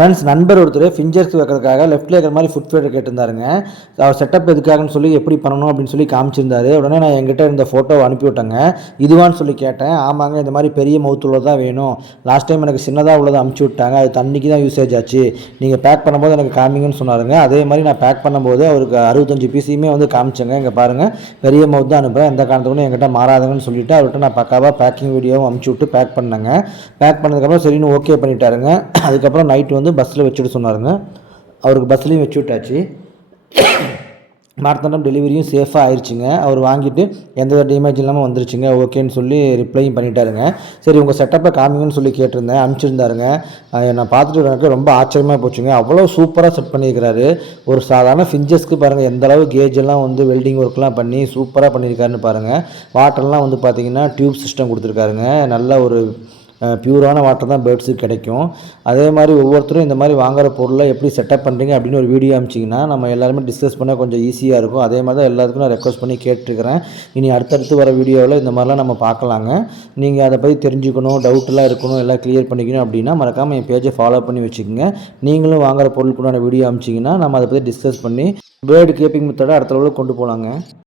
Friends நண்பர் ஒருத்தர் ஃபிஞ்சர்ஸ் வைக்கிறதுக்காக லெஃப்ட்டில் இருக்கிற மாதிரி ஃபுட் ஃபீடர் கேட்டிருந்தாருங்க. அவர் செட்டப் எதுக்காகன்னு சொல்லி எப்படி பண்ணணும் அப்படின்னு சொல்லி காமிச்சிருந்தாரு. உடனே நான் என்கிட்ட இந்த ஃபோட்டோவை அனுப்பிவிட்டேங்க. இதுவான்னு சொல்லி கேட்டேன். ஆமாங்க, இந்த மாதிரி பெரிய மவுத் உள்ளதாக வேணும். லாஸ்ட் டைம் எனக்கு சின்னதாக உள்ளதை அனுப்பிச்சி விட்டாங்க. அது தண்ணிக்கு தான் யூசேஜ் ஆச்சு. நீங்கள் பேக் பண்ணும்போது எனக்கு காமிங்கன்னு சொன்னாருங்க. அதே மாதிரி நான் பேக் பண்ணும்போது அவருக்கு 65 பீஸையுமே வந்து காமிச்சேங்க. இங்கே பாருங்கள், பெரிய மவுத் தான் அனுப்புகிறேன், எந்த காரணத்துக்கும் என்கிட்ட மாறாதுங்கன்னு சொல்லிவிட்டு அவர்கிட்ட நான் பக்காவாக பேக்கிங் வீடியோவும் அனுப்பிச்சி விட்டு பேக் பண்ணேங்க. பேக் பண்ணதுக்கப்புறம் சரின்னு ஓகே பண்ணிட்டாருங்க. அதுக்கப்புறம் நைட்டு வந்து பஸ்ஸில் வச்சுட்டு சொன்னாருங்க. அவருக்கு பஸ்லேயும் வச்சு விட்டாச்சு. மார்த்தாண்டம் டெலிவரியும் சேஃபாக ஆயிடுச்சுங்க. அவர் வாங்கிட்டு எந்த டேமேஜ் இல்லாமல் வந்துருச்சுங்க. ஓகேன்னு சொல்லி ரிப்ளையும் பண்ணிட்டாருங்க. சரி உங்கள் செட்டப்பை காமிங்கன்னு சொல்லி கேட்டிருந்தேன், அனுப்பிச்சிருந்தாருங்க. நான் பார்த்துட்டு எனக்கு ரொம்ப ஆச்சரியமாக போச்சுங்க. அவ்வளோ சூப்பராக செட் பண்ணியிருக்கிறாரு. ஒரு சாதாரண ஃபிஞ்சஸ்க்கு பாருங்கள் எந்த அளவு கேஜ் எல்லாம் வந்து வெல்டிங் ஒர்க்லாம் பண்ணி சூப்பராக பண்ணியிருக்காருன்னு பாருங்கள். வாட்டர்லாம் வந்து பார்த்திங்கன்னா டியூப் சிஸ்டம் கொடுத்துருக்காருங்க. நல்ல ஒரு பியூரான வாட்டர் தான் பேர்ட்ஸுக்கு கிடைக்கும். அதே மாதிரி ஒவ்வொருத்தரும் இந்த மாதிரி வாங்குகிற பொருளை எப்படி செட்டப் பண்ணுறீங்க அப்படின்னு ஒரு வீடியோ அனுப்பிச்சிங்கன்னா நம்ம எல்லாருமே டிஸ்கஸ் பண்ண கொஞ்சம் ஈஸியாக இருக்கும். அதே மாதிரி தான் எல்லாத்துக்கும் நான் ரெக்வஸ்ட் பண்ணி கேட்டுருக்கிறேன். இனி அடுத்தடுத்து வர வீடியோவில் இந்த மாதிரிலாம் நம்ம பார்க்கலாங்க. நீங்கள் அதை பற்றி தெரிஞ்சுக்கணும், டவுட்டெலாம் இருக்கணும், எல்லாம் கிளியர் பண்ணிக்கணும் அப்படின்னா மறக்காமல் என் பேஜை ஃபாலோ பண்ணி வச்சுக்கோங்க. நீங்களும் வாங்குகிற பொருளுக்குண்டான வீடியோ அனுப்பிச்சிங்கன்னா நம்ம அதை பற்றி டிஸ்கஸ் பண்ணி பேர்டு கீப்பிங் மெத்தடை அடுத்த லெவலுக்கு கொண்டு போகலாங்க.